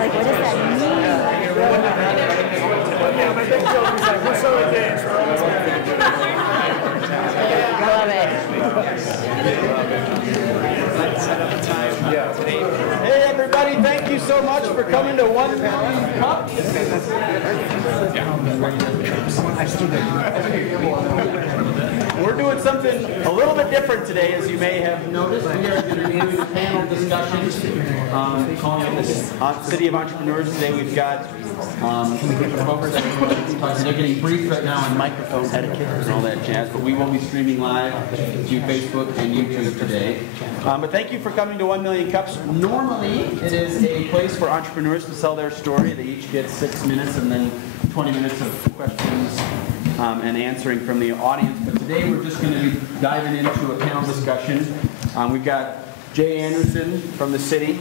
Like, what does that mean? Yeah, my big joke is like, we're so engaged. We're almost Love it. Hey everybody, thank you so much for coming to 1 Million Cups. We're doing something a little bit different today, as you may have noticed. We are going to be doing a panel discussion, calling it the City of Entrepreneurs. Today we've got folks that they're getting briefed right now on microphone etiquette and all that jazz, but we will be streaming live to Facebook and YouTube today. But thank you for coming to 1 Million Cups. Normally, it is a place for entrepreneurs to sell their story. They each get 6 minutes and then 20 minutes of questions and answering from the audience. But today we're just going to be diving into a panel discussion. We've got Jay Anderson from the city,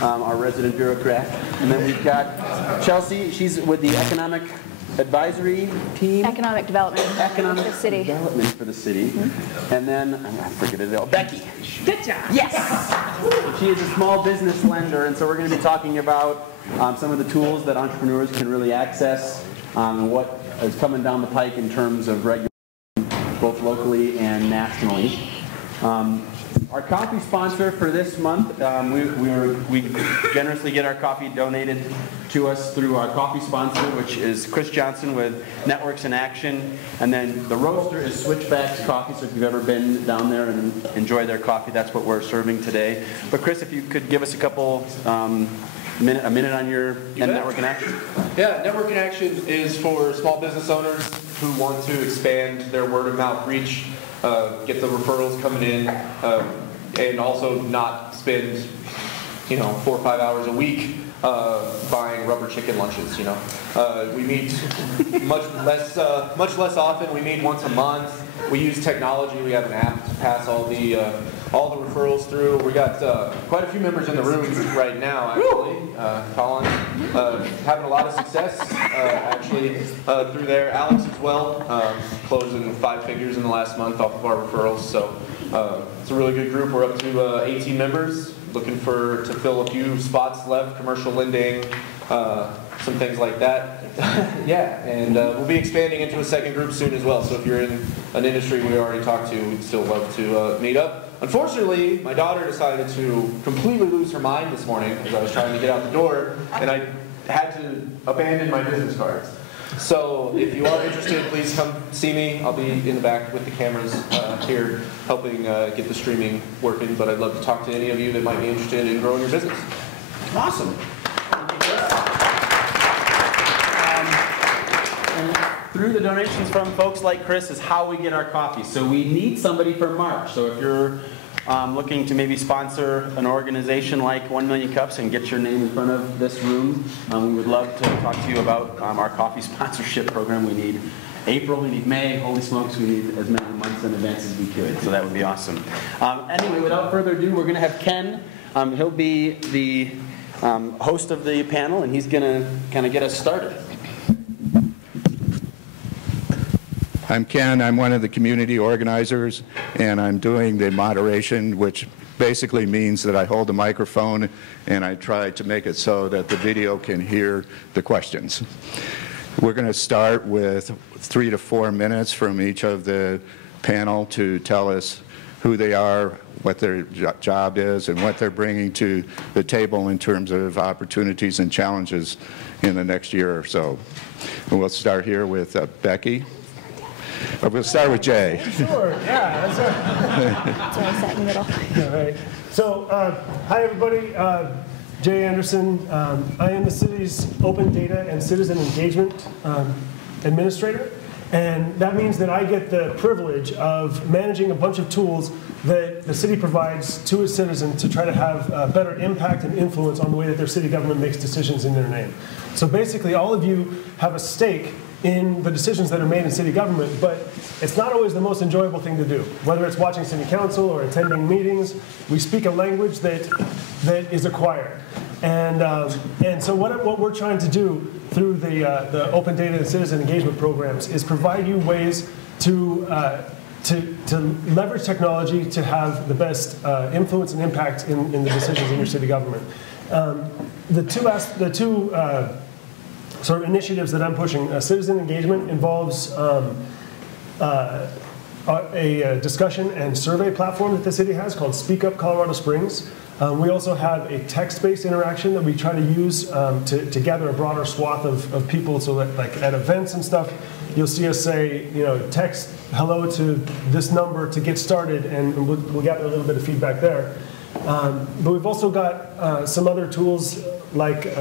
our resident bureaucrat. And then we've got Chelsea. She's with the Economic Advisory Team. Economic development. Economic for the city. Development for the city. Mm-hmm. And then, I forget it all, Becky. Good job. Yes! She is a small business lender, and so we're going to be talking about some of the tools that entrepreneurs can really access and what is coming down the pike in terms of regulation, both locally and nationally. Our coffee sponsor for this month, we generously get our coffee donated to us through our coffee sponsor, which is Chris Johnson with Networks in Action. And then the roaster is Switchbacks Coffee, so if you've ever been down there and enjoyed their coffee, that's what we're serving today. But Chris, if you could give us a couple, a minute on your Network in Action. Yeah, Network in Action is for small business owners who want to expand their word of mouth reach, get the referrals coming in, and also not spend, 4 or 5 hours a week buying rubber chicken lunches. We meet much less often. We meet once a month. We use technology. We have an app to pass all the referrals through. We got quite a few members in the room right now, actually. Colin, having a lot of success, actually, through there. Alex as well, closing 5 figures in the last month off of our referrals. So it's a really good group. We're up to 18 members, looking to fill a few spots left, commercial lending, some things like that. Yeah, and we'll be expanding into a second group soon as well. So if you're in an industry we already talked to, we'd still love to meet up. Unfortunately, my daughter decided to completely lose her mind this morning as I was trying to get out the door, and I had to abandon my business cards. So if you are interested, please come see me. I'll be in the back with the cameras here helping get the streaming working, but I'd love to talk to any of you that might be interested in growing your business. Awesome. Through the donations from folks like Chris is how we get our coffee. So we need somebody for March. So if you're looking to maybe sponsor an organization like 1 Million Cups and get your name in front of this room, we would love to talk to you about our coffee sponsorship program. We need April, we need May, holy smokes, we need as many months in advance as we could. So that would be awesome. Anyway, without further ado, we're going to have Ken. He'll be the host of the panel, and he's going to kind of get us started. I'm Ken. I'm one of the community organizers, and I'm doing the moderation, which basically means that I hold the microphone and I try to make it so that the video can hear the questions. We're going to start with 3 to 4 minutes from each of the panel to tell us who they are, what their job is, and what they're bringing to the table in terms of opportunities and challenges in the next year or so. And we'll start here with Becky. We'll start with Jay. Sure, yeah, that's right. So I sat in the middle. All right. So, hi everybody. Jay Anderson. I am the city's Open Data and Citizen Engagement Administrator. And that means that I get the privilege of managing a bunch of tools that the city provides to its citizens to try to have better impact and influence on the way that their city government makes decisions in their name. So basically, all of you have a stake in the decisions that are made in city government, but it's not always the most enjoyable thing to do. Whether it's watching city council or attending meetings, we speak a language that is acquired. And so what we're trying to do through the Open Data and Citizen Engagement programs is provide you ways to leverage technology to have the best influence and impact in the decisions in your city government. The two sort of initiatives that I'm pushing, citizen engagement involves a discussion and survey platform that the city has called Speak Up Colorado Springs. We also have a text-based interaction that we try to use to gather a broader swath of people, so that like at events and stuff, you'll see us say, text hello to this number to get started, and we'll gather a little bit of feedback there. But we've also got some other tools like,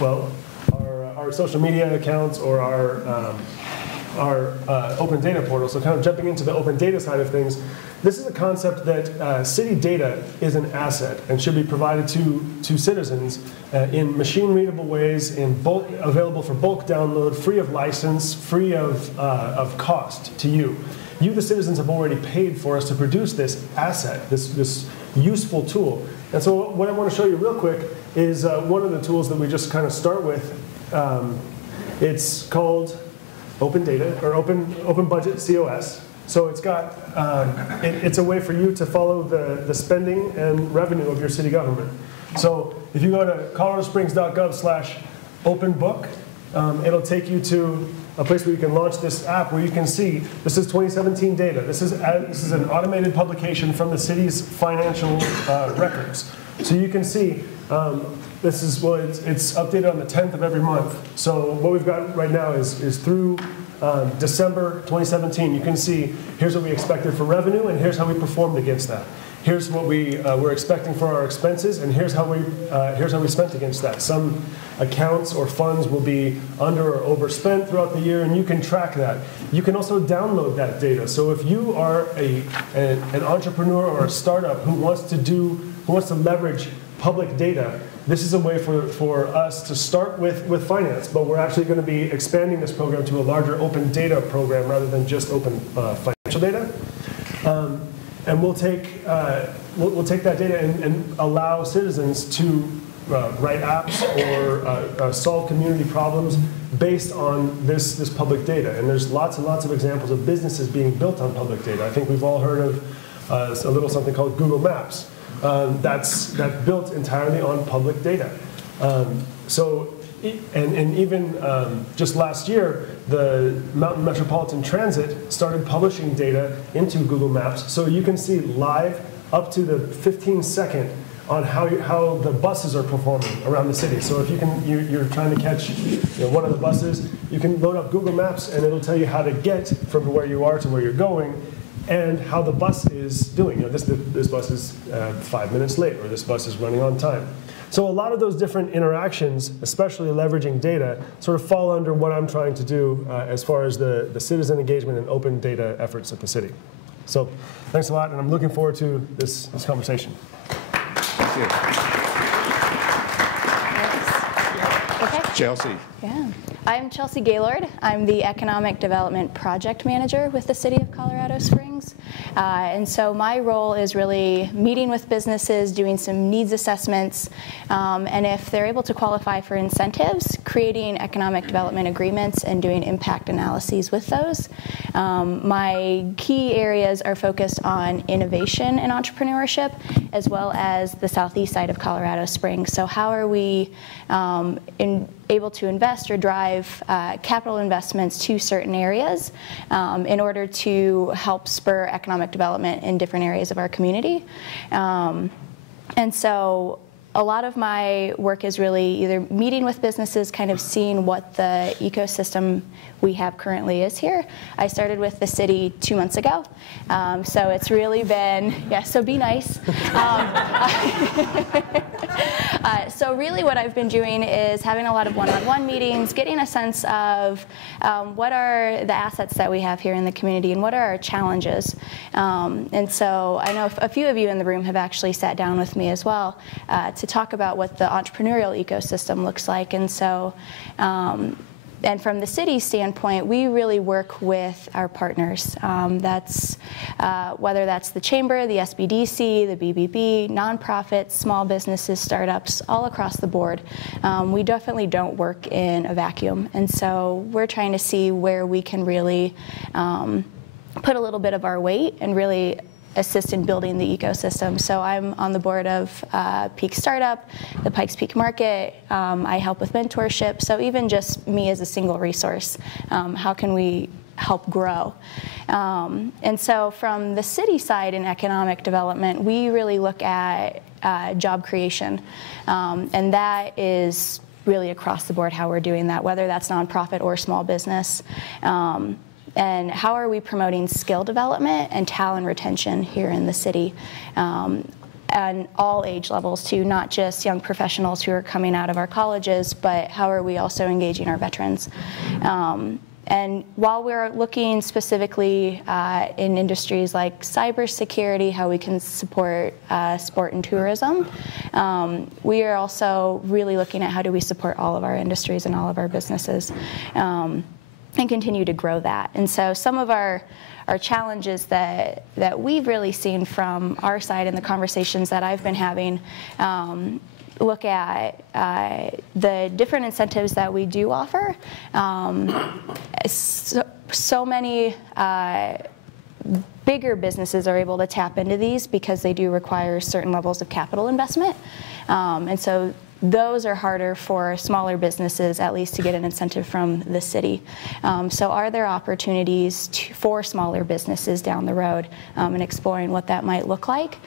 our social media accounts or our open data portal. So kind of jumping into the open data side of things, this is a concept that city data is an asset and should be provided to citizens in machine-readable ways, available for bulk download, free of license, free of cost to you. You, the citizens, have already paid for us to produce this asset, this useful tool. And so what I want to show you real quick is one of the tools that we just kind of start with. It's called Open Data, or Open Budget COS. So it's got, it's a way for you to follow the spending and revenue of your city government. So if you go to coloradosprings.gov/openbook, it'll take you to a place where you can launch this app where you can see this is 2017 data. This is an automated publication from the city's financial records. So you can see it's updated on the 10th of every month. So what we've got right now is through December 2017. You can see here's what we expected for revenue, and here's how we performed against that. Here's what we were expecting for our expenses, and here's how we spent against that. Some accounts or funds will be under or overspent throughout the year, and you can track that. You can also download that data. So if you are an entrepreneur or a startup who wants to leverage public data, this is a way for us to start with finance, but we're actually going to be expanding this program to a larger open data program rather than just open financial data. And we'll take that data and allow citizens to write apps or solve community problems based on this public data. And there's lots and lots of examples of businesses being built on public data. I think we've all heard of a little something called Google Maps. That's built entirely on public data. Even just last year, the Mountain Metropolitan Transit started publishing data into Google Maps, so you can see live up to the 15-second on how the buses are performing around the city. So if you're trying to catch one of the buses, you can load up Google Maps and it'll tell you how to get from where you are to where you're going, and how the bus is doing. This bus is 5 minutes late, or this bus is running on time. So a lot of those different interactions, especially leveraging data, sort of fall under what I'm trying to do as far as the citizen engagement and open data efforts at the city. So thanks a lot, and I'm looking forward to this conversation. Thank you. Okay. Chelsea. Yeah. I'm Chelsea Gaylord. I'm the Economic Development Project Manager with the City of Colorado Springs. And so my role is really meeting with businesses, doing some needs assessments, and if they're able to qualify for incentives, creating economic development agreements and doing impact analyses with those. My key areas are focused on innovation and entrepreneurship, as well as the southeast side of Colorado Springs. So how are we able to invest or drive capital investments to certain areas in order to help spur economic development in different areas of our community. And so a lot of my work is really either meeting with businesses, kind of seeing what the ecosystem we have currently is here. I started with the city 2 months ago, so it's really been, yeah, so be nice. So really what I've been doing is having a lot of one-on-one meetings, getting a sense of what are the assets that we have here in the community and what are our challenges. And so I know a few of you in the room have actually sat down with me as well to talk about what the entrepreneurial ecosystem looks like. And so and from the city's standpoint, we really work with our partners. Whether that's the Chamber, the SBDC, the BBB, nonprofits, small businesses, startups, all across the board. We definitely don't work in a vacuum. And so we're trying to see where we can really put a little bit of our weight and really assist in building the ecosystem. So I'm on the board of Peak Startup, the Pikes Peak Market. I help with mentorship. So even just me as a single resource, how can we help grow? And so from the city side in economic development, we really look at job creation. And that is really across the board how we're doing that, whether that's nonprofit or small business. And how are we promoting skill development and talent retention here in the city? And all age levels too, not just young professionals who are coming out of our colleges, but how are we also engaging our veterans? And while we're looking specifically in industries like cybersecurity, how we can support sport and tourism, we are also really looking at how do we support all of our industries and all of our businesses and continue to grow that. And so some of our challenges that we've really seen from our side in the conversations that I've been having look at the different incentives that we do offer. So many bigger businesses are able to tap into these because they do require certain levels of capital investment. And so those are harder for smaller businesses, at least to get an incentive from the city. So are there opportunities for smaller businesses down the road and exploring what that might look like?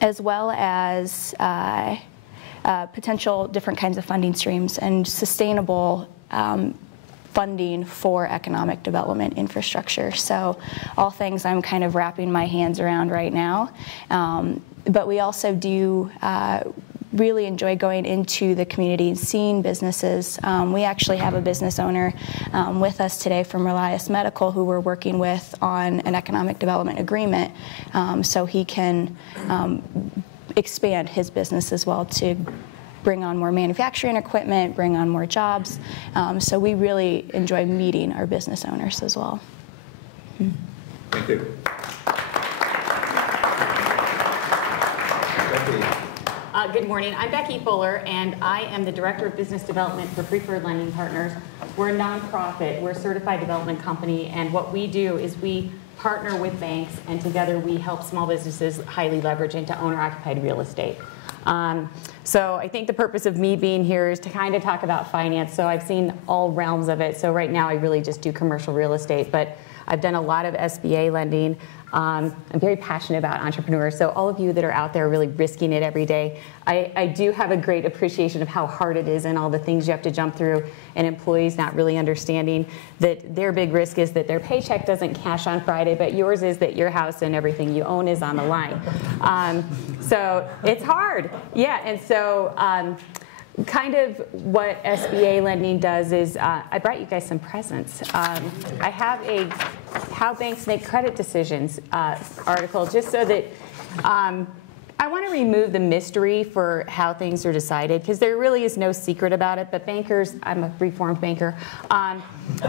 As well as potential different kinds of funding streams and sustainable funding for economic development infrastructure. So all things I'm kind of wrapping my hands around right now. But we also do really enjoy going into the community and seeing businesses. We actually have a business owner with us today from Relias Medical who we're working with on an economic development agreement so he can expand his business as well to bring on more manufacturing equipment, bring on more jobs. So we really enjoy meeting our business owners as well. Thank you. Good morning. I'm Becky Fuller, and I am the Director of Business Development for Preferred Lending Partners. We're a nonprofit. We're a certified development company, and what we do is we partner with banks, and together we help small businesses highly leverage into owner-occupied real estate. So I think the purpose of me being here is to kind of talk about finance. So I've seen all realms of it. So right now I really just do commercial real estate, but I've done a lot of SBA lending. I'm very passionate about entrepreneurs, so all of you that are out there really risking it every day, I do have a great appreciation of how hard it is and all the things you have to jump through, and employees not really understanding that their big risk is that their paycheck doesn't cash on Friday, but yours is that your house and everything you own is on the line. So it's hard, yeah, and so kind of what SBA lending does is, I brought you guys some presents. I have a How Banks Make Credit Decisions article, just so that I want to remove the mystery for how things are decided, because there really is no secret about it, but bankers, I'm a reformed banker,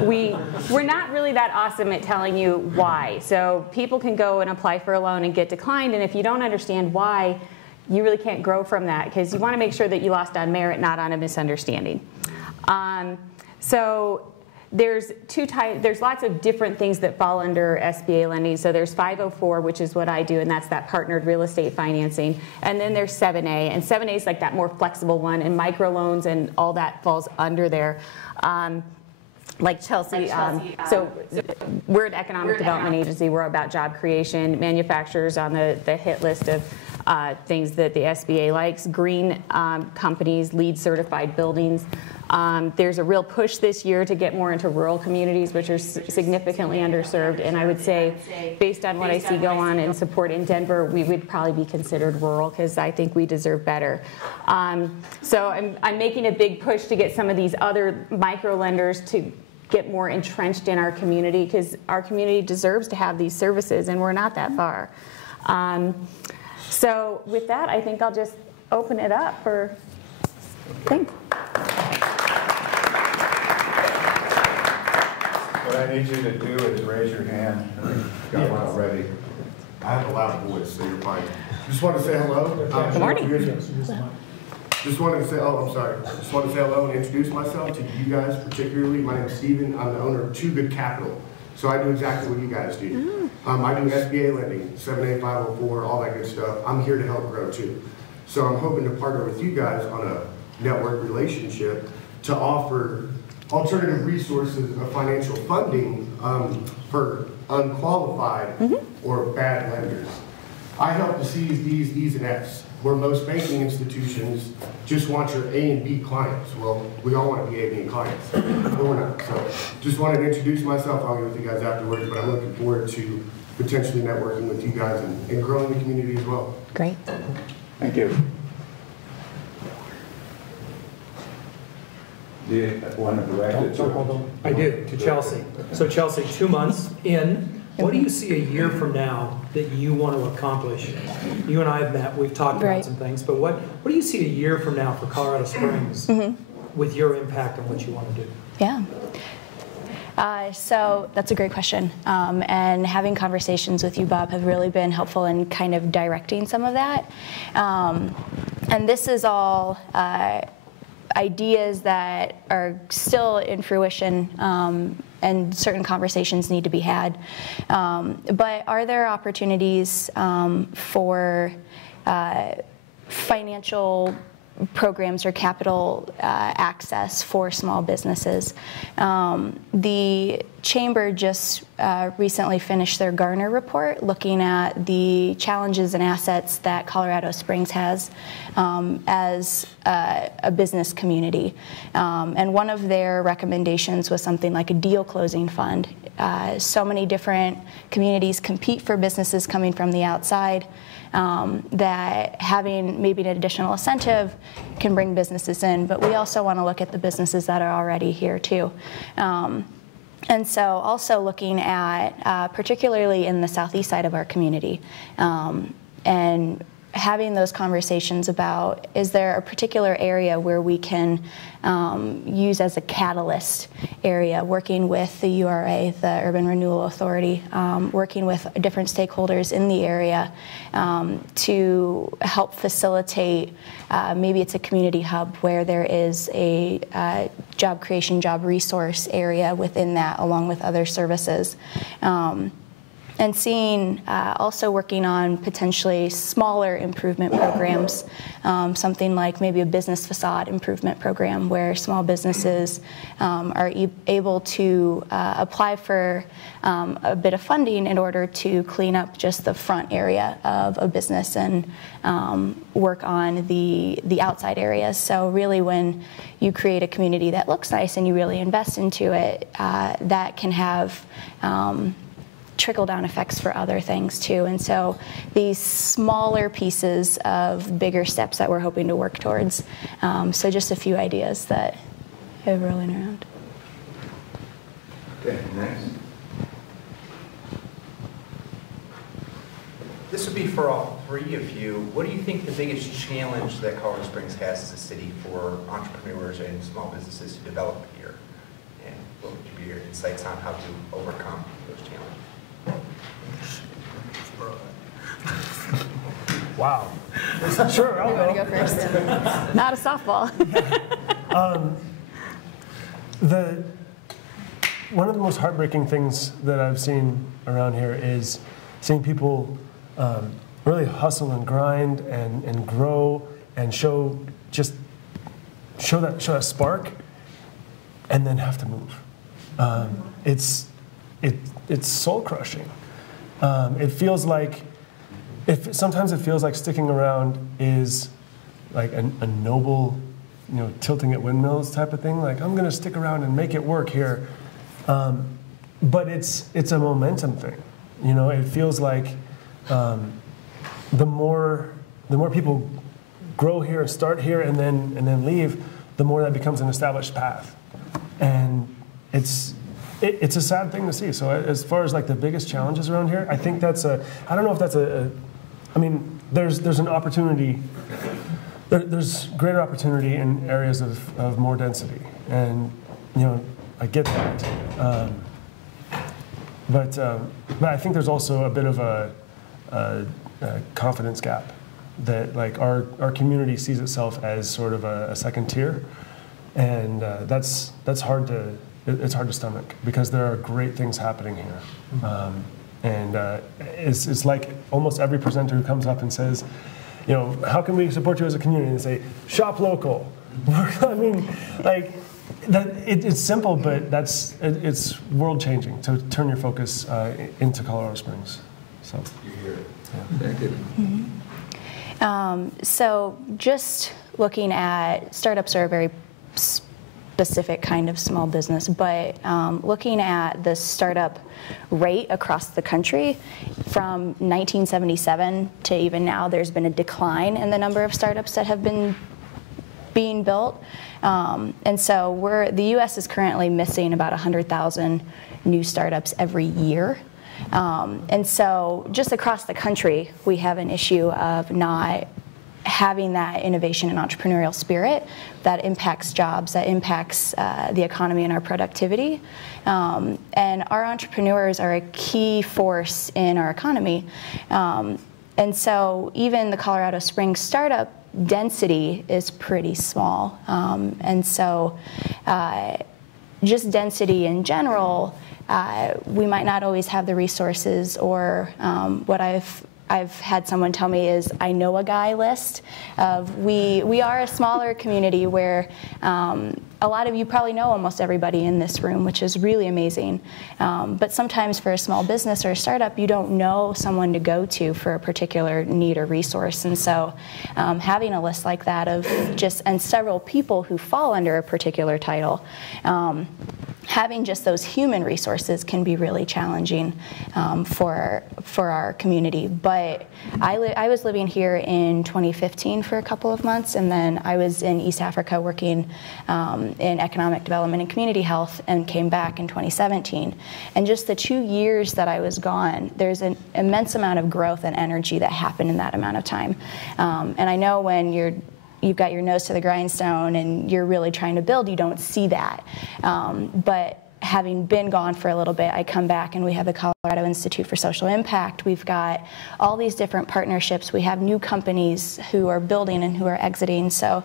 we're not really that awesome at telling you why. So people can go and apply for a loan and get declined, and if you don't understand why, you really can't grow from that, because you want to make sure that you lost on merit, not on a misunderstanding. So there's lots of different things that fall under SBA lending. So there's 504, which is what I do, and that's that partnered real estate financing. And then there's 7A, and 7A is like that more flexible one, and microloans and all that falls under there. Like Chelsea, so we're an economic development agency. We're about job creation, manufacturers on the hit list of things that the SBA likes, green companies, LEED certified buildings. There's a real push this year to get more into rural communities, which are significantly underserved, and I would say, based on what I see go on and support in Denver, we would probably be considered rural, because I think we deserve better. So I'm making a big push to get some of these other micro lenders to get more entrenched in our community, because our community deserves to have these services, and we're not that far. So with that, I think I'll just open it up for things. What I need you to do is raise your hand. Got one already. I have a loud voice, so you're fine. Just want to say hello. Good morning. Just wanted to say, oh, I'm sorry. Just wanted to say hello and introduce myself to you guys particularly. My name is Steven. I'm the owner of Too Good Capital. So I do exactly what you guys do. I do SBA lending, 7A, 504, all that good stuff. I'm here to help grow too. So I'm hoping to partner with you guys on a network relationship to offer alternative resources of financial funding for unqualified or bad lenders. I help to seize these E's and F's, where most banking institutions just want your A and B clients. Well, we all want to be A and B clients, but we're not. So just wanted to introduce myself. I'll get with you guys afterwards, but I'm looking forward to potentially networking with you guys and growing the community as well. Great. Thank you. Do you want to direct it to? I do, to Chelsea. So Chelsea, 2 months in, what do you see a year from now that you want to accomplish? You and I have met, we've talked about some things, but what do you see a year from now for Colorado Springs with your impact on what you want to do? Yeah. So that's a great question. And having conversations with you, Bob, have really been helpful in kind of directing some of that. And this is all ideas that are still in fruition, and certain conversations need to be had. But are there opportunities for financial programs or capital access for small businesses? The Chamber just recently finished their Garner report looking at the challenges and assets that Colorado Springs has as a business community. And one of their recommendations was something like a deal closing fund. So many different communities compete for businesses coming from the outside, that having maybe an additional incentive can bring businesses in, but we also want to look at the businesses that are already here too. And so also looking at, particularly in the southeast side of our community, and having those conversations about, is there a particular area where we can use as a catalyst area, working with the URA, the Urban Renewal Authority, working with different stakeholders in the area to help facilitate, maybe it's a community hub where there is a job creation, job resource area within that, along with other services. And seeing, also working on potentially smaller improvement programs, something like maybe a business facade improvement program where small businesses are able to apply for a bit of funding in order to clean up just the front area of a business and work on the outside areas. So really when you create a community that looks nice and you really invest into it, that can have trickle-down effects for other things too. And so these smaller pieces of bigger steps that we're hoping to work towards. So just a few ideas that are rolling around. Okay, next. This would be for all three of you. What do you think the biggest challenge that Colorado Springs has as a city for entrepreneurs and small businesses to develop here? And what would be your insights on how to overcome those challenges? Wow. Sure, I'll You want to go first? Not a softball. One of the most heartbreaking things that I've seen around here is seeing people really hustle and grind and grow and show that spark, and then have to move. It's soul crushing. It feels like, sometimes it feels like sticking around is like a noble, tilting at windmills type of thing. Like, I'm going to stick around and make it work here. But it's a momentum thing. It feels like the more people grow here and start here and then leave, the more that becomes an established path. And it's a sad thing to see. So as far as like the biggest challenges around here, I think I don't know if that's there's an opportunity, there's greater opportunity in areas of more density. And, I get that. But I think there's also a bit of a confidence gap that like our community sees itself as sort of a second tier. And that's hard it's hard to stomach because there are great things happening here. It's like almost every presenter who comes up and says, you know, how can we support you as a community? And they say, shop local. I mean, like, it's simple, but it's world changing to turn your focus into Colorado Springs. So, Thank you. So just looking at startups are a very specific kind of small business, but looking at the startup rate across the country from 1977 to even now, there's been a decline in the number of startups that have been being built. And so the U.S. is currently missing about 100,000 new startups every year. And so just across the country, we have an issue of not having that innovation and entrepreneurial spirit that impacts jobs, that impacts the economy and our productivity. And our entrepreneurs are a key force in our economy. And so even the Colorado Springs startup density is pretty small. And so just density in general, we might not always have the resources, or what I've had someone tell me is I know a guy list of we are a smaller community where a lot of you probably know almost everybody in this room, which is really amazing. But sometimes for a small business or a startup, you don't know someone to go to for a particular need or resource. And so having a list like that of and several people who fall under a particular title, having just those human resources can be really challenging for our community. But I was living here in 2015 for a couple of months, and then I was in East Africa working in economic development and community health, and came back in 2017. And just the 2 years that I was gone, there's an immense amount of growth and energy that happened in that amount of time. And I know when you've got your nose to the grindstone and you're really trying to build, you don't see that. But having been gone for a little bit, I come back and we have the Colorado Institute for Social Impact. We've got all these different partnerships. We have new companies who are building and who are exiting. So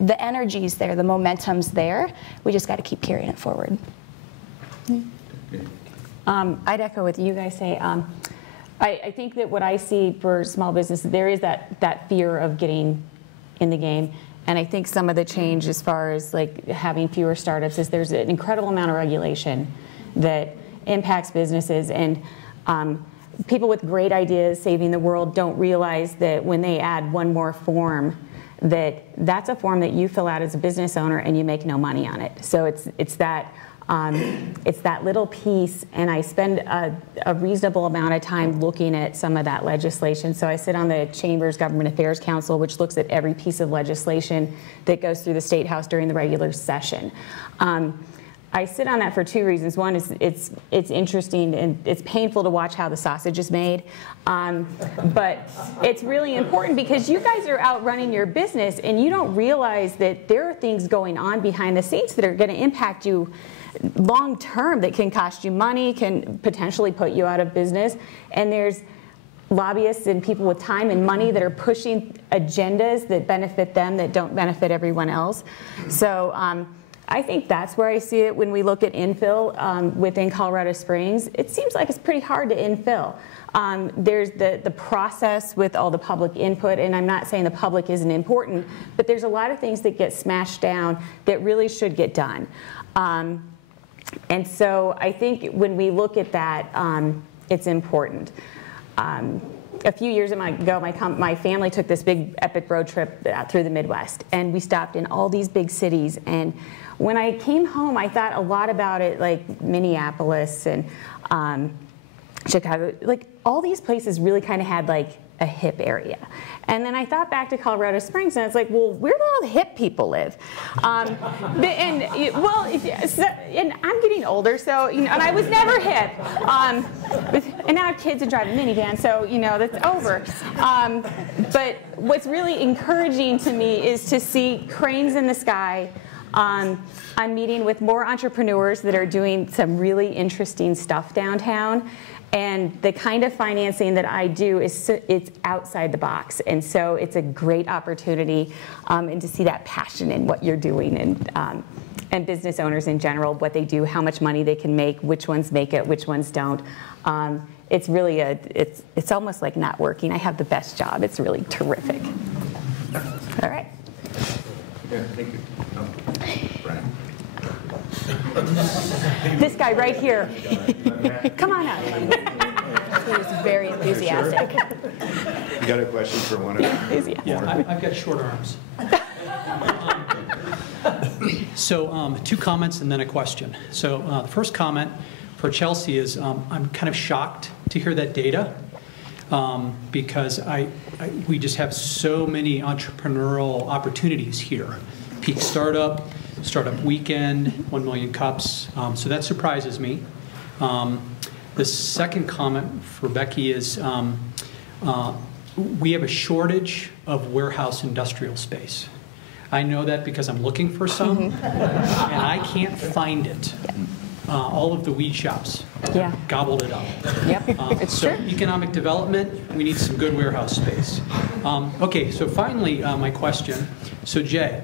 the energy's there, the momentum's there. We just got to keep carrying it forward. I'd echo what you guys say. I think that what I see for small business, there is that fear of getting in the game. And I think some of the change as far as like having fewer startups is there's an incredible amount of regulation that impacts businesses, and people with great ideas saving the world don't realize that when they add one more form, that's a form that you fill out as a business owner and you make no money on it. So it's that little piece, and I spend a reasonable amount of time looking at some of that legislation. So I sit on the Chamber's Government Affairs Council, which looks at every piece of legislation that goes through the State House during the regular session. I sit on that for two reasons. One is it's interesting and it's painful to watch how the sausage is made, but it's really important because you guys are out running your business and you don't realize that there are things going on behind the scenes that are going to impact you long term, that can cost you money, can potentially put you out of business. And there's lobbyists and people with time and money that are pushing agendas that benefit them that don't benefit everyone else. So I think that's where I see it when we look at infill within Colorado Springs. It seems like it's pretty hard to infill. There's the process with all the public input, and I'm not saying the public isn't important, but there's a lot of things that get smashed down that really should get done. And so I think when we look at that, it's important. A few years ago, my family took this big epic road trip through the Midwest, and we stopped in all these big cities. And when I came home, I thought a lot about it, like Minneapolis and Chicago. Like all these places really kind of had like a hip area. And then I thought back to Colorado Springs, and it's like, well, where do all the hip people live? And I'm getting older, so and I was never hip. And now I have kids and drive a minivan, so that's over. But what's really encouraging to me is to see cranes in the sky. I'm meeting with more entrepreneurs that are doing some really interesting stuff downtown. And the kind of financing that I do it's outside the box, and so it's a great opportunity, and to see that passion in what you're doing, and and business owners in general, what they do, how much money they can make, which ones make it, which ones don't. It's really it's almost like networking. I have the best job. It's really terrific. All right. Yeah, thank you. Brian. This guy right here. Come on up. He was very enthusiastic. You got a question for one of them? Yeah, I've got short arms. So 2 comments and then a question. So the first comment for Chelsea is I'm kind of shocked to hear that data because we just have so many entrepreneurial opportunities here. Peak Startup Weekend, 1 million cups. So that surprises me. The second comment for Becky is we have a shortage of warehouse industrial space. I know that because I'm looking for some, and I can't find it. All of the weed shops gobbled it up. Yep, it's so true. Economic development, we need some good warehouse space. Okay, so finally, my question. So Jay,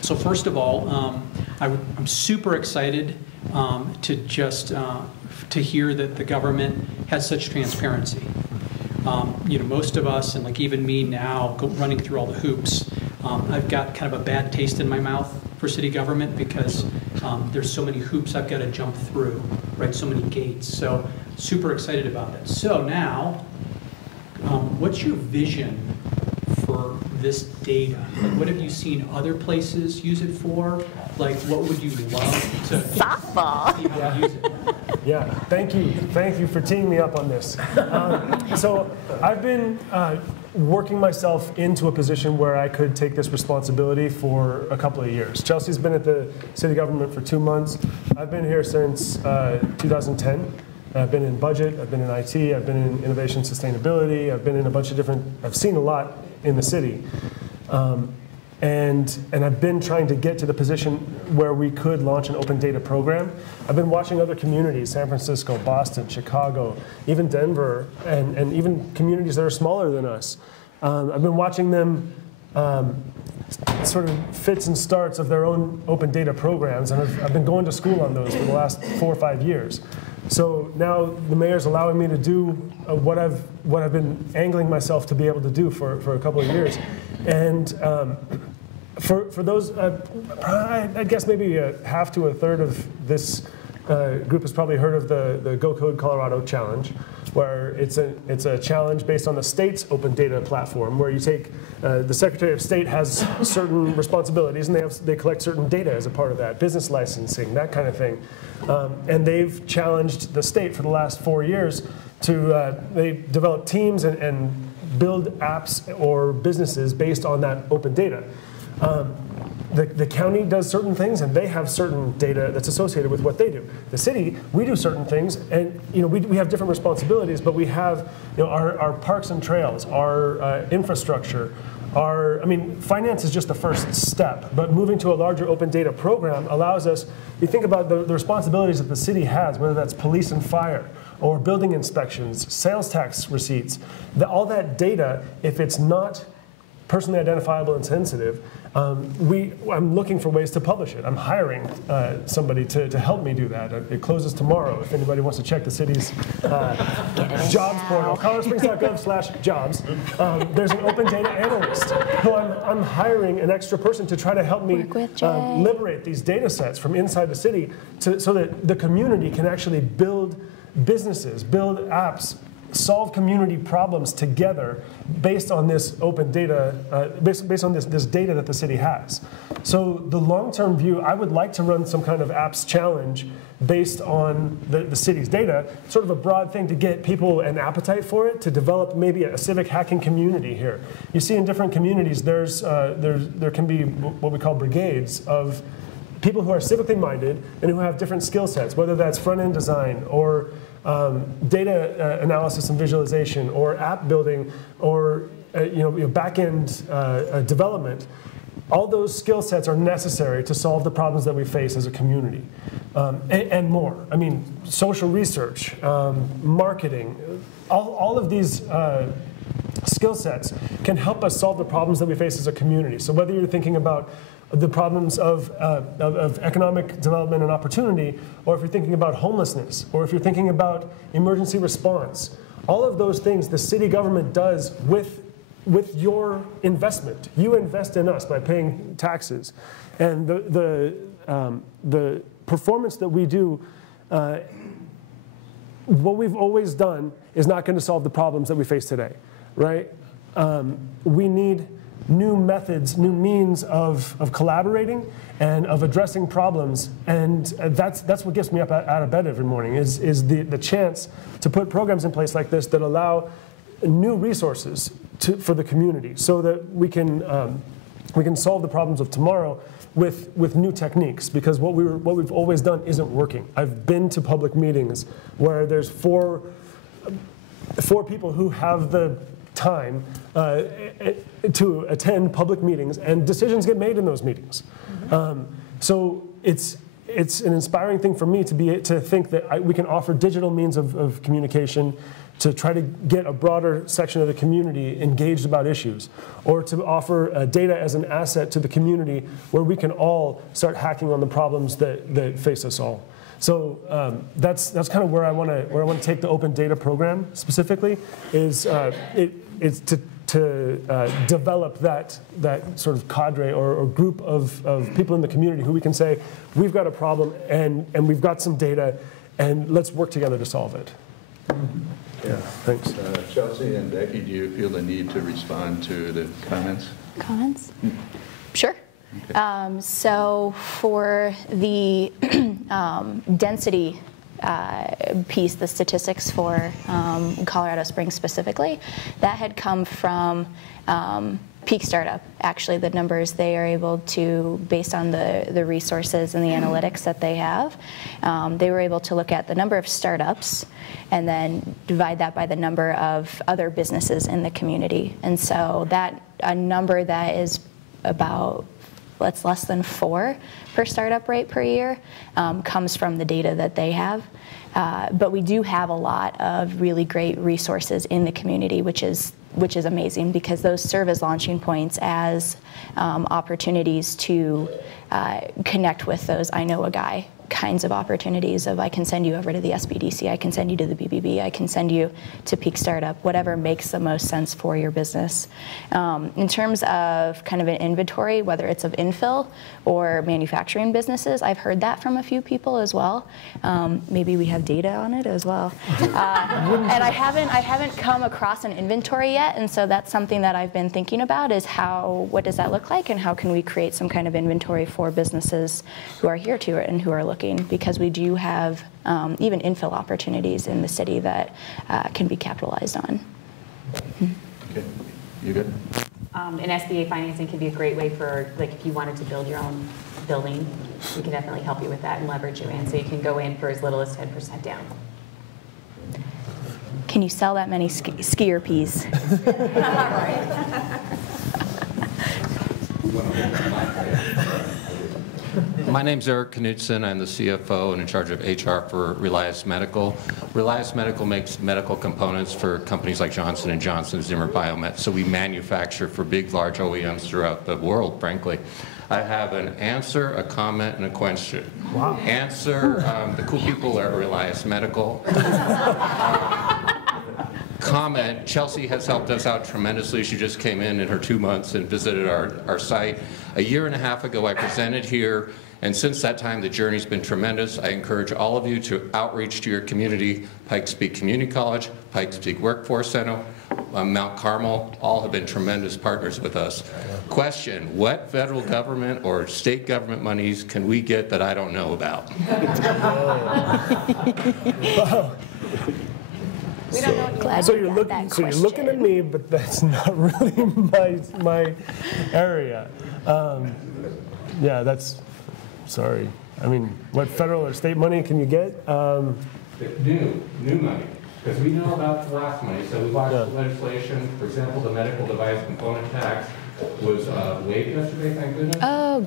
so first of all, I'm super excited to hear that the government has such transparency. Most of us, and like even me now, running through all the hoops, I've got kind of a bad taste in my mouth for city government because there's so many hoops I've got to jump through, right? So many gates. So super excited about that. So now, what's your vision for this data? Like, what have you seen other places use it for? Like, what would you love to softball use it? Yeah, thank you for teeing me up on this. So I've been working myself into a position where I could take this responsibility for a couple of years. Chelsea's been at the city government for 2 months. I've been here since 2010. I've been in budget, I've been in IT, I've been in innovation sustainability, I've been in a bunch of different, I've seen a lot in the city. And I've been trying to get to the position where we could launch an open data program. I've been watching other communities, San Francisco, Boston, Chicago, even Denver, and even communities that are smaller than us. I've been watching them sort of fits and starts of their own open data programs, and I've been going to school on those for the last 4 or 5 years. So now the mayor's allowing me to do what I've been angling myself to be able to do for a couple of years. And for those, I guess maybe a half to a third of this group has probably heard of the Go Code Colorado Challenge, where it's a challenge based on the state's open data platform, where you take the Secretary of State has certain responsibilities, and they collect certain data as a part of that, business licensing, that kind of thing. And they've challenged the state for the last 4 years to they develop teams and build apps or businesses based on that open data. The county does certain things, and they have certain data that's associated with what they do. The city, we do certain things, and we have different responsibilities, but we have our parks and trails, our infrastructure, finance is just the first step, but moving to a larger open data program allows us, you think about the responsibilities that the city has, whether that's police and fire, or building inspections, sales tax receipts, all that data, if it's not personally identifiable and sensitive, I'm looking for ways to publish it. I'm hiring somebody to help me do that. It closes tomorrow. If anybody wants to check the city's jobs portal, coloradosprings.gov/jobs, there's an open data analyst who I'm hiring an extra person to try to help me liberate these data sets from inside the city so that the community can actually build businesses, build apps, solve community problems together based on this open data, based on this data that the city has. So the long-term view, I would like to run some kind of apps challenge based on the city's data, sort of a broad thing to get people an appetite for it, to develop maybe a civic hacking community here. You see in different communities, there can be what we call brigades of people who are civically minded and who have different skill sets, whether that's front-end design or data analysis and visualization, or app building, or back-end development. All those skill sets are necessary to solve the problems that we face as a community, and more. I mean, social research, marketing, all of these skill sets can help us solve the problems that we face as a community. So whether you're thinking about the problems of economic development and opportunity, or if you're thinking about homelessness, or if you're thinking about emergency response. All of those things the city government does with your investment. You invest in us by paying taxes. And the performance that we do, what we've always done is not going to solve the problems that we face today, right? We need new methods, new means of collaborating and of addressing problems, and that's what gets me up out of bed every morning, is the chance to put programs in place like this that allow new resources for the community, so that we can solve the problems of tomorrow with new techniques, because what we've always done isn't working. I've been to public meetings where there's four people who have the time to attend public meetings, and decisions get made in those meetings. So it's an inspiring thing for me to think that we can offer digital means of communication to try to get a broader section of the community engaged about issues, or to offer data as an asset to the community where we can all start hacking on the problems that face us all. So that's kind of where I want to take the open data program specifically, is it's to develop that sort of cadre or group of people in the community who we can say, we've got a problem and we've got some data, and let's work together to solve it. Yeah, thanks. Chelsea and Becky, do you feel the need to respond to the comments? Comments? Sure. Okay. So for the density piece, the statistics for Colorado Springs specifically, that had come from Peak Startup. Actually, the numbers they are able to, based on the resources and the analytics that they have, they were able to look at the number of startups and then divide that by the number of other businesses in the community. And so that a number that is about less than 4 per startup rate per year comes from the data that they have. But we do have a lot of really great resources in the community, which is amazing, because those serve as launching points, as opportunities to connect with those I know a guy kinds of opportunities of, I can send you over to the SBDC, I can send you to the BBB, I can send you to Peak Startup, whatever makes the most sense for your business. In terms of kind of an inventory, whether it's of infill or manufacturing businesses, I've heard that from a few people as well. Maybe we have data on it as well. And I haven't come across an inventory yet, and so that's something that I've been thinking about, is what does that look like, and how can we create some kind of inventory for businesses who are here to it and who are looking, because we do have even infill opportunities in the city that can be capitalized on. Okay, you good? And SBA financing can be a great way for, like, if you wanted to build your own building, we can definitely help you with that and leverage you in, so you can go in for as little as 10% down. Can you sell that many skier peas? All right. My name's Eric Knudsen. I'm the CFO and in charge of HR for Reliance Medical. Reliance Medical makes medical components for companies like Johnson & Johnson, Zimmer Biomet, so we manufacture for big, large OEMs throughout the world, frankly. I have an answer, a comment, and a question. Wow. Answer, the cool people at Reliance Medical. Comment, Chelsea has helped us out tremendously. She just came in her 2 months and visited our site. A year and a half ago, I presented here, and since that time, the journey's been tremendous. I encourage all of you to outreach to your community. Pikes Peak Community College, Pikes Peak Workforce Center, Mount Carmel, all have been tremendous partners with us. Question, what federal government or state government monies can we get that I don't know about? We don't know. Glad so you you're got looking. that So you're looking at me, but that's not really my area. Yeah, that's. Sorry. I mean, what federal or state money can you get? New money. Because we know about the last money. So we watched legislation. For example, the medical device component tax was waived yesterday, thank goodness. Oh,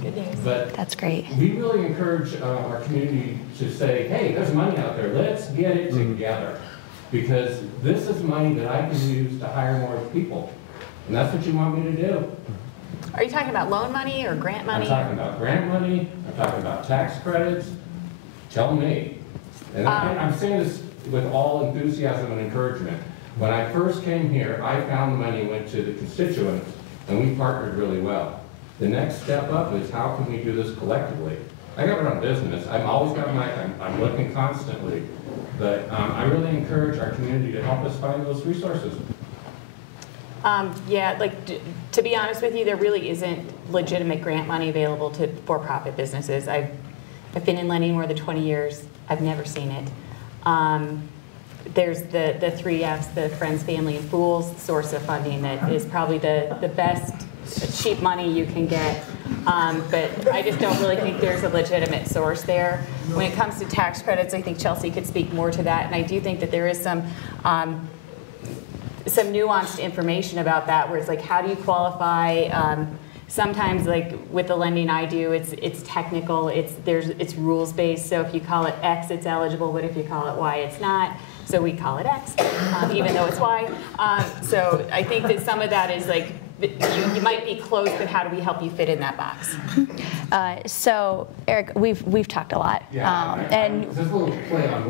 good news. But that's great. We really encourage our community to say, hey, there's money out there. Let's get it together. Because this is money that I can use to hire more people. And that's what you want me to do. Are you talking about loan money or grant money? I'm talking about grant money, I'm talking about tax credits. Tell me. And I'm saying this with all enthusiasm and encouragement. When I first came here, I found the money went to the constituents, and we partnered really well. The next step up is how can we do this collectively? I got to run a business. I'm always got I'm looking constantly. But I really encourage our community to help us find those resources. Yeah, like to be honest with you, there really isn't legitimate grant money available to for-profit businesses. I've been in lending more than 20 years. I've never seen it. There's the 3 F's, the friends, family, and fools source of funding that is probably the best cheap money you can get. But I just don't really think there's a legitimate source there. When it comes to tax credits, I think Chelsea could speak more to that, and I do think that there is some nuanced information about that, where it's like, how do you qualify? Sometimes, like with the lending I do, it's technical, it's rules based. So if you call it X, it's eligible, but if you call it Y, it's not. So we call it X, even though it's Y. So I think that some of that is like, you might be close, but how do we help you fit in that box? So Eric, we've talked a lot, and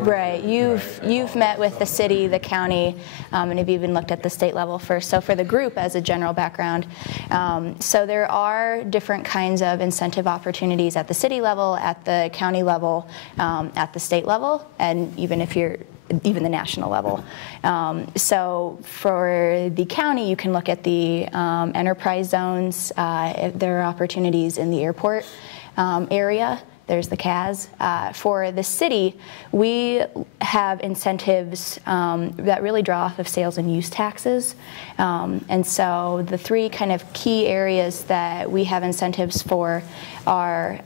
right, you've met with the city, the county, and have even looked at the state level first. So for the group, as a general background, so there are different kinds of incentive opportunities at the city level, at the county level, at the state level, and even the national level. So for the county, you can look at the enterprise zones. If there are opportunities in the airport area, there's the CAS. For the city, we have incentives that really draw off of sales and use taxes. And so the 3 kind of key areas that we have incentives for are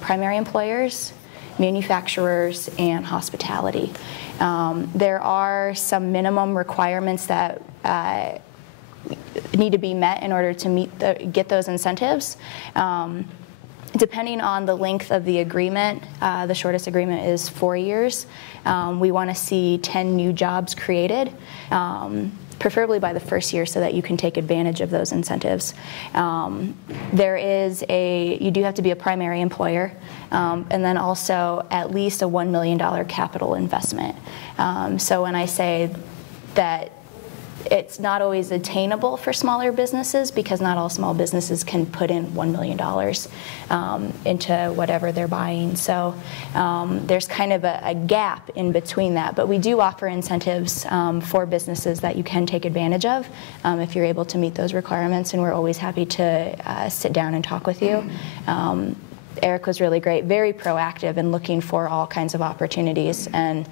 primary employers, manufacturers, and hospitality. There are some minimum requirements that need to be met in order to get those incentives. Depending on the length of the agreement, the shortest agreement is 4 years. We want to see 10 new jobs created, preferably by the first year, so that you can take advantage of those incentives. You do have to be a primary employer, and then also at least a $1 million capital investment. So when I say that it's not always attainable for smaller businesses, because not all small businesses can put in $1 million into whatever they're buying. So there's kind of a gap in between that. But we do offer incentives for businesses that you can take advantage of if you're able to meet those requirements, and we're always happy to sit down and talk with you. Eric was really great, very proactive in looking for all kinds of opportunities, and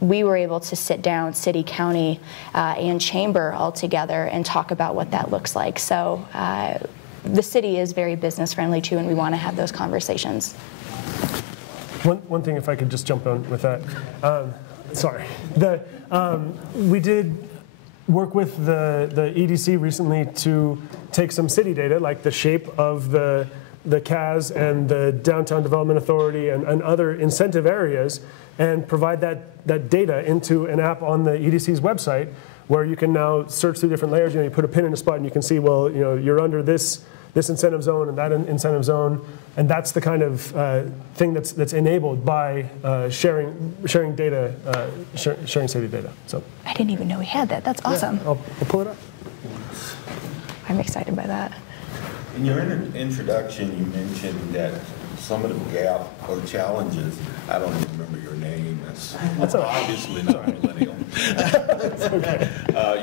we were able to sit down, city, county, and chamber all together and talk about what that looks like. So the city is very business friendly too, and we want to have those conversations. One thing, if I could just jump on with that. Sorry. We did work with the EDC recently to take some city data, like the shape of the CAS and the Downtown Development Authority and other incentive areas, and provide that data into an app on the EDC's website, where you can now search through different layers. You put a pin in a spot and you can see, well, you're under this incentive zone and that incentive zone, and that's the kind of thing that's enabled by sharing data, sharing city data. So I didn't even know we had that. That's awesome. Yeah, I'll pull it up. I'm excited by that. In your introduction, you mentioned that some of the gap or challenges, I don't even remember your name, that's obviously not millennial. Okay.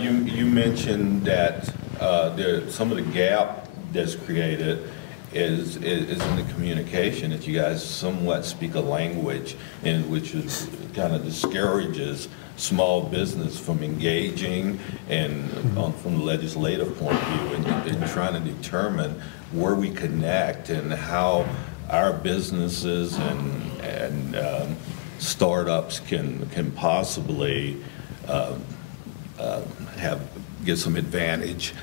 You mentioned that some of the gap that's created is in the communication, that you guys somewhat speak a language in which kind of discourages small business from engaging and from the legislative point of view, and trying to determine where we connect and how our businesses and startups can possibly get some advantage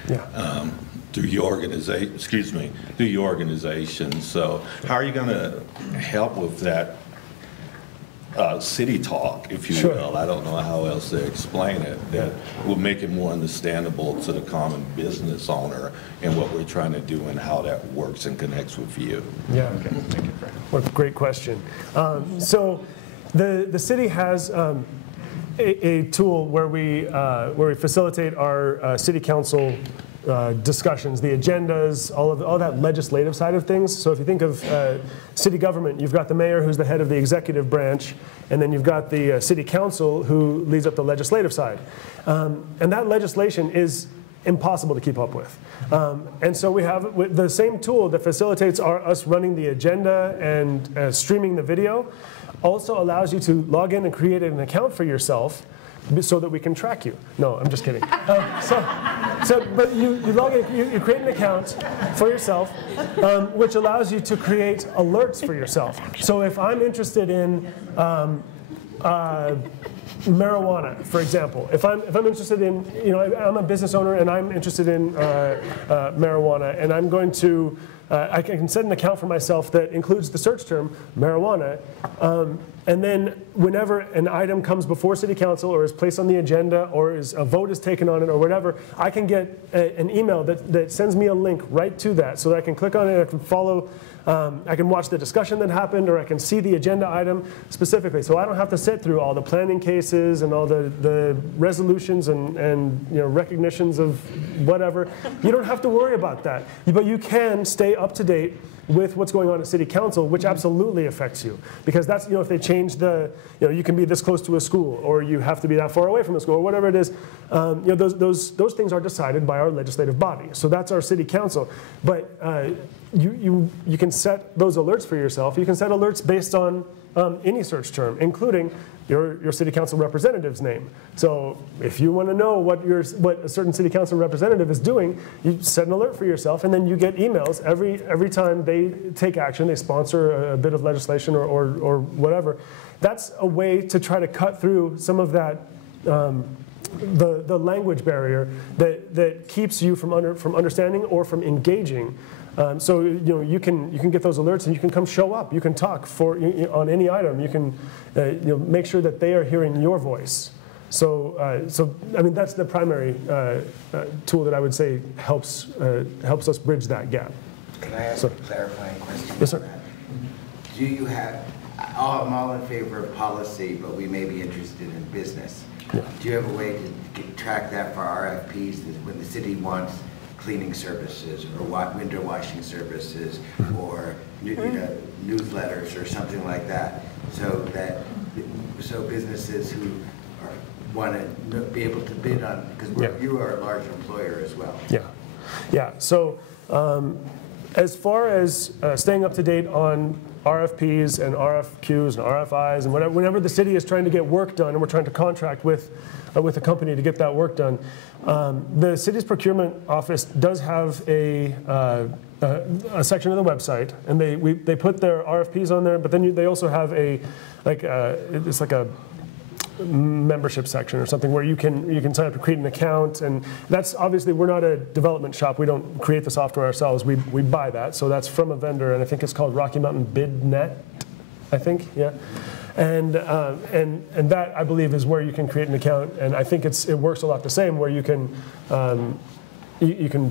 through your organization. Through your organization. So, how are you going to help with that city talk, if you will. I don't know how else to explain it, that will make it more understandable to the common business owner and what we're trying to do and how that works and connects with you. Yeah, okay. Thank you, Frank. What a great question. So the city has a tool where we facilitate our city council discussions, the agendas, all that legislative side of things. So if you think of city government, you've got the mayor who's the head of the executive branch, and then you've got the city council who leads up the legislative side. And that legislation is impossible to keep up with. And so we have the same tool that facilitates us running the agenda and streaming the video, also allows you to log in and create an account for yourself so that we can track you. No, I'm just kidding. But you log in, you create an account for yourself, which allows you to create alerts for yourself. So if I'm interested in marijuana, for example, if I'm interested in, I'm a business owner and I'm interested in marijuana, and I'm going to, I can set an account for myself that includes the search term marijuana. And then whenever an item comes before City Council or is placed on the agenda or a vote is taken on it or whatever, I can get an email that sends me a link right to that so that I can click on it and I can follow, I can watch the discussion that happened, or I can see the agenda item specifically. So I don't have to sit through all the planning cases and all the resolutions and recognitions of whatever. You don't have to worry about that. But you can stay up to date with what's going on at City Council, which absolutely affects you. Because that's, if they change you can be this close to a school, or you have to be that far away from a school, or whatever it is, those things are decided by our legislative body. So that's our City Council. But you can set those alerts for yourself. You can set alerts based on any search term, including your City Council representative's name. So if you want to know what a certain City Council representative is doing, you set an alert for yourself, and then you get emails every time they take action, they sponsor a bit of legislation or whatever. That's a way to try to cut through some of that the language barrier that keeps you from understanding or from engaging. So you can get those alerts and you can come show up. You can talk on any item. You can make sure that they are hearing your voice. So I mean that's the primary tool that I would say helps us bridge that gap. Can I ask a clarifying question? Yes, sir. Do you have? I'm all in favor of policy, but we may be interested in business. Yeah. Do you have a way to track that for RFPs when the city wants cleaning services or window washing services or newsletters or something like that, so businesses who want to be able to bid on, because you are a large employer as well. Yeah. So as far as staying up to date on RFPs and RFQs and RFIs and whenever the city is trying to get work done and we're trying to contract with a company to get that work done, the city's procurement office does have a section of the website, and they put their RFPs on there, but then they also have it's like a membership section or something where you can sign up to create an account, and that's obviously, we're not a development shop. We don't create the software ourselves. We buy that, so that's from a vendor, and I think it's called Rocky Mountain BidNet, I think, yeah. And that, I believe, is where you can create an account, and I think it works a lot the same, where you can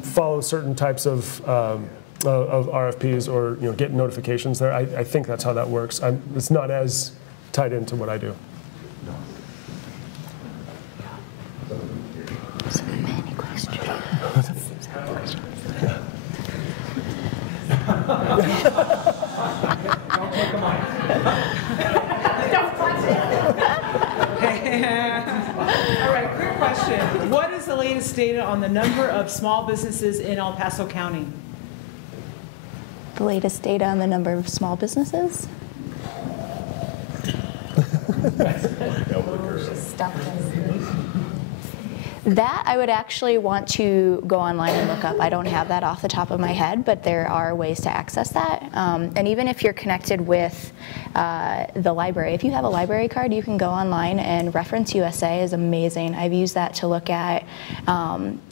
follow certain types of RFPs or get notifications there. I think that's how that works. It's not as tied into what I do. So many questions. Don't take a mic. All right, quick question. What is the latest data on the number of small businesses in El Paso County? The latest data on the number of small businesses? That I would actually want to go online and look up. I don't have that off the top of my head, but there are ways to access that. And even if you're connected with the library, if you have a library card, you can go online, and Reference USA is amazing. I've used that to look at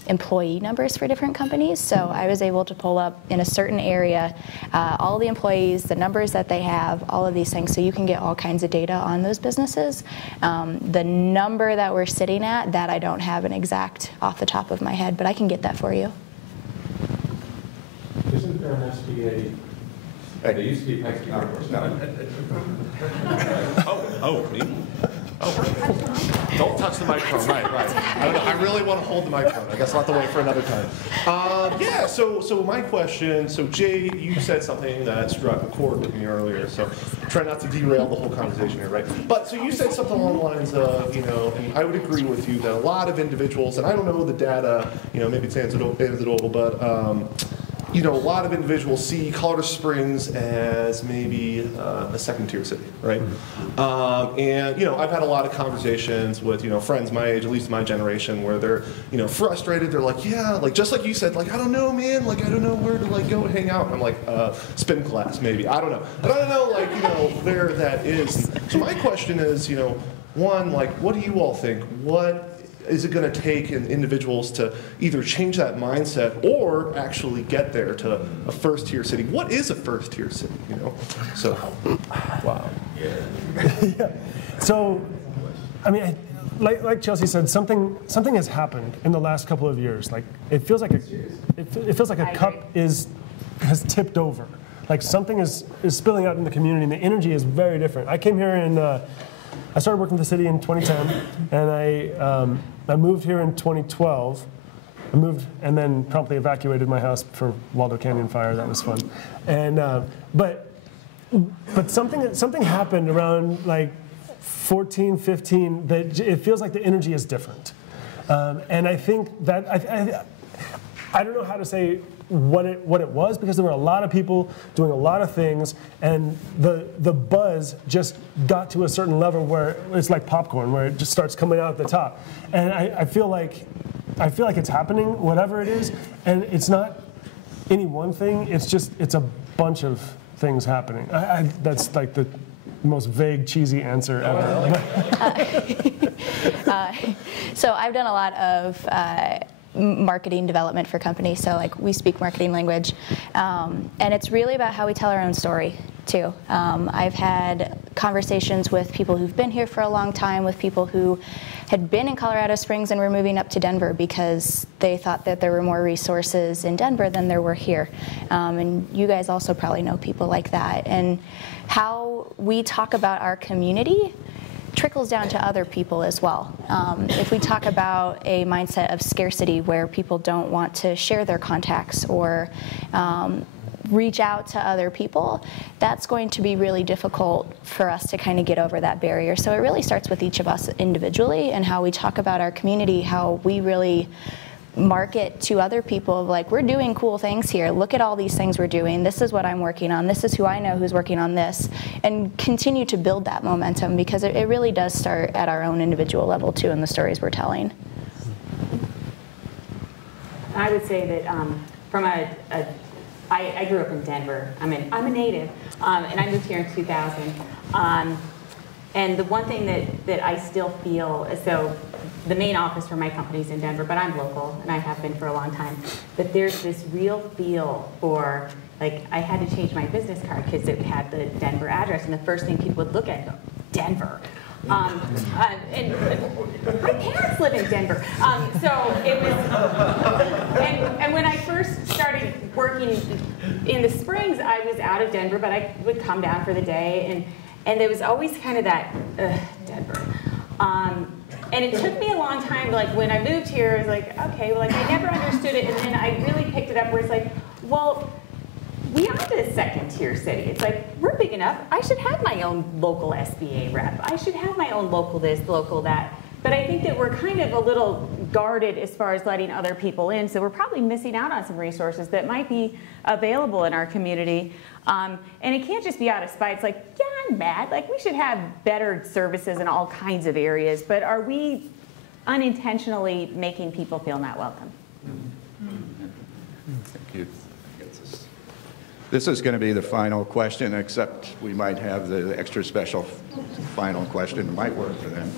employee numbers for different companies. So I was able to pull up in a certain area all the employees, the numbers that they have, all of these things, so you can get all kinds of data on those businesses. The number that we're sitting at, that I don't have an exact off the top of my head, but I can get that for you. Isn't there an SBA? They used to be Me? Oh, don't touch the microphone. Right. I really want to hold the microphone. I guess I'll have to wait for another time. Yeah. So my question. So Jay, you said something that struck a chord with me earlier. So try not to derail the whole conversation here, right? But so you said something along the lines of, and I would agree with you that a lot of individuals, and I don't know the data, maybe it's anecdotal, but. A lot of individuals see Colorado Springs as maybe a second-tier city, right? And I've had a lot of conversations with friends my age, at least my generation, where they're frustrated. They're like, yeah, like just like you said, like I don't know, man, like I don't know where to like go hang out. And I'm like, spin class maybe, I don't know, but I don't know like where that is. So my question is, one, like, what do you all think? What is it going to take in individuals to either change that mindset or actually get there to a first-tier city? What is a first-tier city? So, wow. Yeah. So, I mean, like Chelsea said, something has happened in the last couple of years. Like it feels like a cup has tipped over. Like something is spilling out in the community, and the energy is very different. I came here in. I started working for the city in 2010, and I moved here in 2012. I moved and then promptly evacuated my house for Waldo Canyon fire. That was fun. And but something happened around like 14, 15 that it feels like the energy is different. And I think that I don't know how to say what it was, because there were a lot of people doing a lot of things, and the buzz just got to a certain level where it's like popcorn, where it just starts coming out at the top. And I feel like it's happening, whatever it is, and it's not any one thing. It's a bunch of things happening. That's like the most vague, cheesy answer ever. So I've done a lot of marketing development for companies, so like we speak marketing language, and it's really about how we tell our own story too. I've had conversations with people who've been here for a long time, with people who had been in Colorado Springs and were moving up to Denver because they thought that there were more resources in Denver than there were here. And you guys also probably know people like that. And how we talk about our community trickles down to other people as well. If we talk about a mindset of scarcity where people don't want to share their contacts or reach out to other people, that's going to be really difficult for us to kind of get over that barrier. So it really starts with each of us individually and how we talk about our community, how we really market to other people of like, we're doing cool things here. Look at all these things we're doing. This is what I'm working on. This is who I know who's working on this. And continue to build that momentum, because it really does start at our own individual level too in the stories we're telling. I would say that I grew up in Denver. I'm a native, and I moved here in 2000. And the one thing that I still feel is, so the main office for my company is in Denver, but I'm local, and I have been for a long time. But there's this real feel for, like, I had to change my business card because it had the Denver address, and the first thing people would look at, Denver. And my parents live in Denver. So it was, and when I first started working in the Springs, I was out of Denver, but I would come down for the day, and there was always kind of that, Denver. And it took me a long time, like when I moved here, I was like, okay, well, like I never understood it, and then I really picked it up where it's like, well, we are the second-tier city. It's like, we're big enough. I should have my own local SBA rep. I should have my own local this, local that. But I think that we're kind of a little guarded as far as letting other people in, so we're probably missing out on some resources that might be available in our community. And it can't just be out of spite. It's like, yeah, I'm mad. Like, we should have better services in all kinds of areas. But are we unintentionally making people feel not welcome. Thank you. This is going to be the final question, except we might have the extra special final question. It might work for them.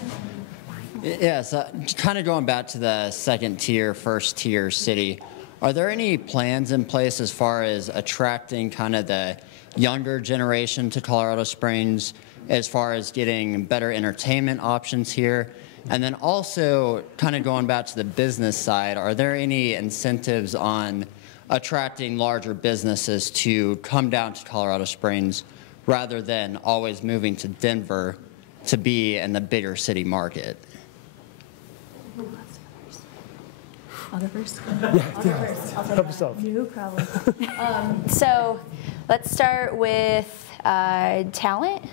Yeah, so kind of going back to the second tier, first tier city, are there any plans in place as far as attracting kind of the younger generation to Colorado Springs, as far as getting better entertainment options here? And then also kind of going back to the business side, are there any incentives on attracting larger businesses to come down to Colorado Springs rather than always moving to Denver to be in the bigger city market? I'll go first. Help yourself. No problem. So let's start with talent.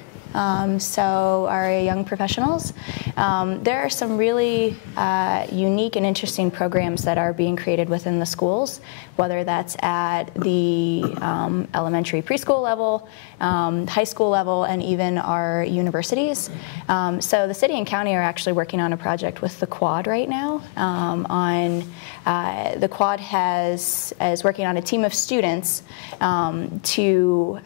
So our young professionals. There are some really unique and interesting programs that are being created within the schools, whether that's at the elementary preschool level, high school level, and even our universities. So the city and county are actually working on a project with the Quad right now. The Quad is working on a team of students to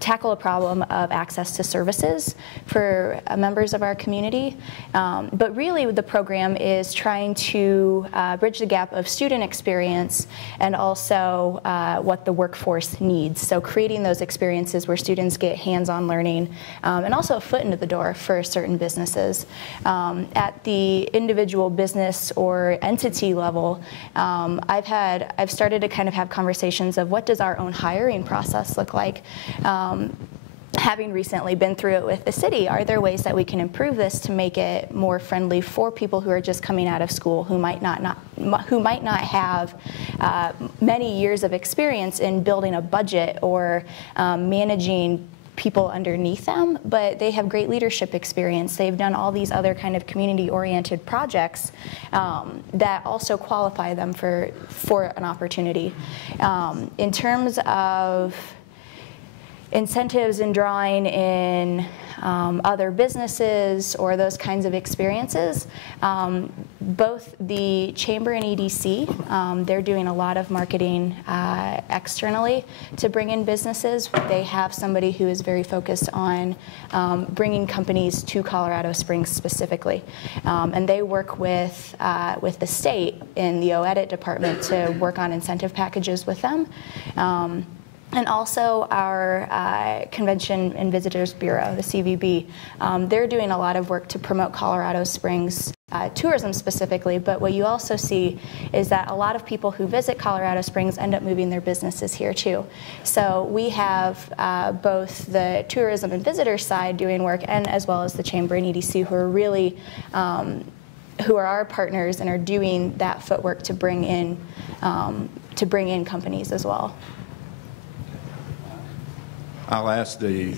tackle a problem of access to services for members of our community. But really the program is trying to bridge the gap of student experience and also what the workforce needs. So creating those experiences where students get hands-on learning and also a foot into the door for certain businesses. At the individual business or entity level, I've started to kind of have conversations of what does our own hiring process look like. Having recently been through it with the city, are there ways that we can improve this to make it more friendly for people who are just coming out of school, who might not have many years of experience in building a budget or managing people underneath them, but they have great leadership experience. They've done all these other kind of community-oriented projects that also qualify them for an opportunity. In terms of incentives in drawing in other businesses or those kinds of experiences, both the Chamber and EDC, they're doing a lot of marketing externally to bring in businesses. They have somebody who is very focused on bringing companies to Colorado Springs specifically. And they work with the state in the OEdit department to work on incentive packages with them. And also our Convention and Visitors Bureau, the CVB, they're doing a lot of work to promote Colorado Springs tourism specifically, but what you also see is that a lot of people who visit Colorado Springs end up moving their businesses here too. So we have both the tourism and visitor side doing work, and as well as the Chamber and EDC, who are really who are our partners and are doing that footwork to bring in companies as well. I'll ask the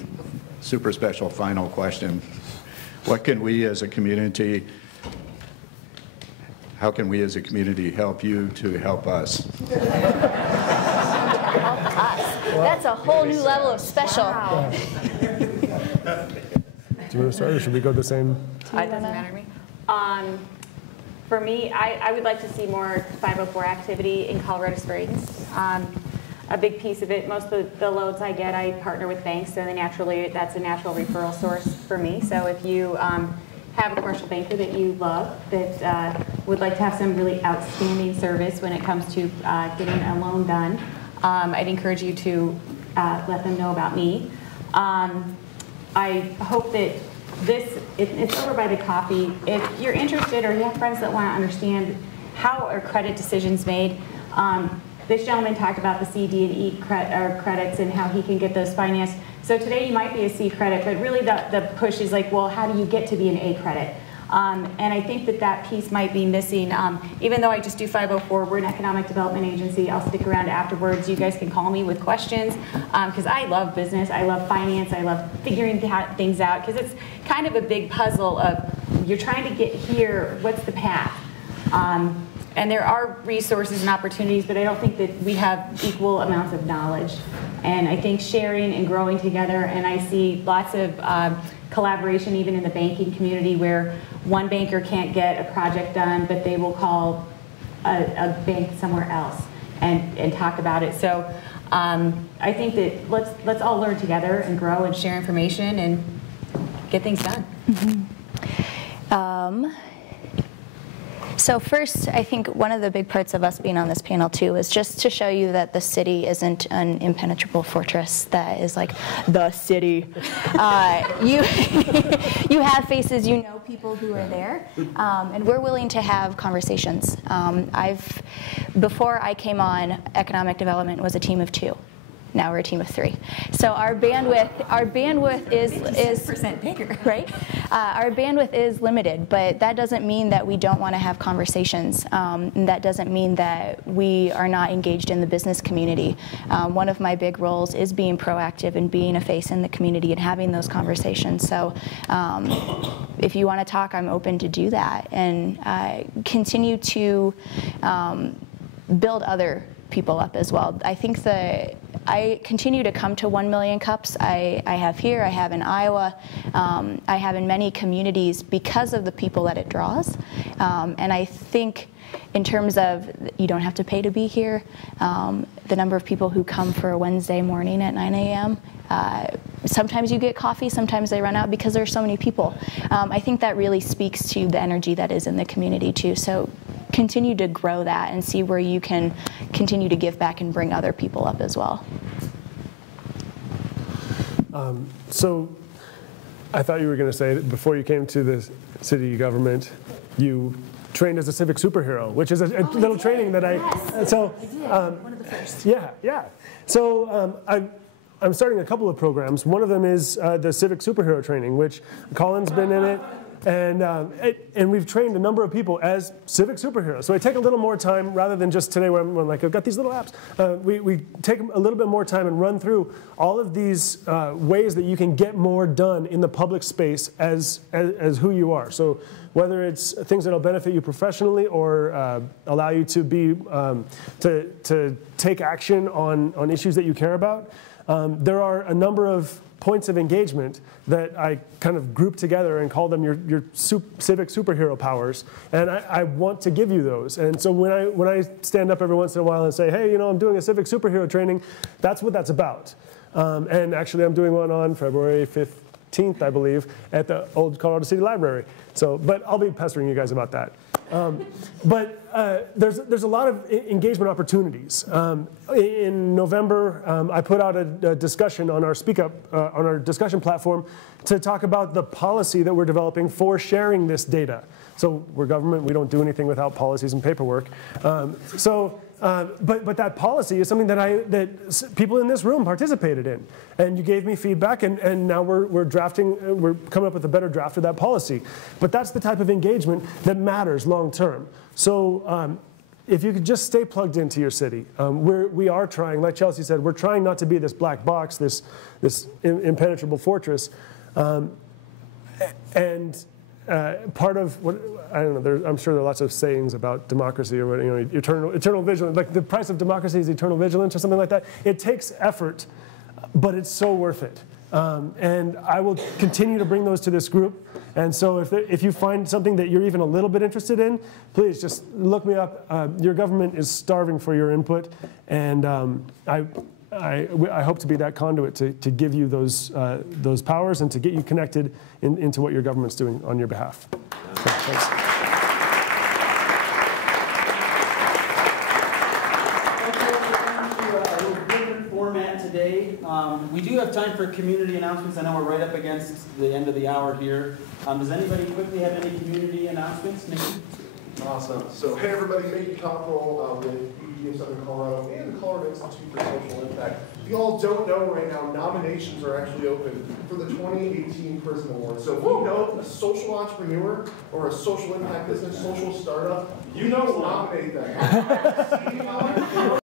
super special final question. What can we as a community, how can we as a community help you to help us? Help us. That's a whole new level of special. Wow. Do you want to start, or should we go the same? It doesn't matter to me. For me, I would like to see more 504 activity in Colorado Springs. A big piece of it, most of the loads I get, I partner with banks, so that's a natural referral source for me. So if you have a commercial banker that you love, that would like to have some really outstanding service when it comes to getting a loan done, I'd encourage you to let them know about me. I hope that it's over by the coffee. If you're interested or you have friends that want to understand how are credit decisions made, this gentleman talked about the C, D, and E credits and how he can get those financed. So today you might be a C credit, but really the push is like, well, how do you get to be an A credit? And I think that piece might be missing. Even though I just do 504, we're an economic development agency. I'll stick around afterwards. You guys can call me with questions because I love business. I love finance. I love figuring things out because it's kind of a big puzzle of you're trying to get here. What's the path? And there are resources and opportunities, but I don't think that we have equal amounts of knowledge. And I think sharing and growing together, and I see lots of collaboration even in the banking community where one banker can't get a project done, but they will call a bank somewhere else and talk about it. So I think that let's all learn together and grow and share information and get things done. So first, I think one of the big parts of us being on this panel too is just to show you that the city isn't an impenetrable fortress that is like the city. You have faces, you know people who are there, and we're willing to have conversations. Before I came on, economic development was a team of 2. Now we're a team of 3. So our bandwidth is percent bigger, right? Our bandwidth is limited, but that doesn't mean that we don't want to have conversations. And that doesn't mean that we are not engaged in the business community. One of my big roles is being proactive and being a face in the community and having those conversations. So if you want to talk, I'm open to do that and continue to build other people up as well. I think I continue to come to 1 million cups. I have here, I have in Iowa, I have in many communities because of the people that it draws. And I think in terms of, you don't have to pay to be here, the number of people who come for a Wednesday morning at 9 a.m., sometimes you get coffee, sometimes they run out because there's so many people. I think that really speaks to the energy that is in the community too. So continue to grow that and see where you can continue to give back and bring other people up as well. So I thought you were going to say that before you came to the city government, you trained as a civic superhero, which is a little training that I did. One of the first. Yeah. So I'm starting a couple of programs. One of them is the civic superhero training, which Colin's been in it. And we've trained a number of people as civic superheroes. So I take a little more time rather than just today where I'm like, I've got these little apps. We take a little bit more time and run through all of these ways that you can get more done in the public space as who you are. So whether it's things that will benefit you professionally or allow you to be to take action on issues that you care about, there are a number of points of engagement that I kind of group together and call them your civic superhero powers, and I want to give you those. And so when I stand up every once in a while and say, hey, you know, I'm doing a civic superhero training, that's what that's about. And actually I'm doing one on February 15th, I believe, at the old Colorado City Library. So, but I'll be pestering you guys about that. There's a lot of engagement opportunities. In November, I put out a discussion on our Speak Up, on our discussion platform to talk about the policy that we're developing for sharing this data. So we're government, we don't do anything without policies and paperwork. But that policy is something that people in this room participated in. And you gave me feedback, and now we're coming up with a better draft of that policy. But that's the type of engagement that matters long term. So if you could just stay plugged into your city. We are trying, like Chelsea said, we're trying not to be this black box, this impenetrable fortress. Part of what, I don't know, I'm sure there are lots of sayings about democracy or what, you know, eternal vigilance, like the price of democracy is eternal vigilance or something like that. It takes effort, but it's so worth it. And I will continue to bring those to this group. And so if you find something that you're even a little bit interested in, please just look me up. Your government is starving for your input, and I hope to be that conduit to give you those powers and to get you connected into what your government's doing on your behalf. So, thanks. Today. We do have time for community announcements. I know we're right up against the end of the hour here. Does anybody quickly have any community announcements? Nikki? Awesome. So, hey everybody, Mickey Cockrell with UD of Southern Colorado and the Colorado Institute for Social Impact. If you all don't know right now, nominations are actually open for the 2018 Prism Award. So if you know a social entrepreneur or a social impact business, social startup, you know nominate them.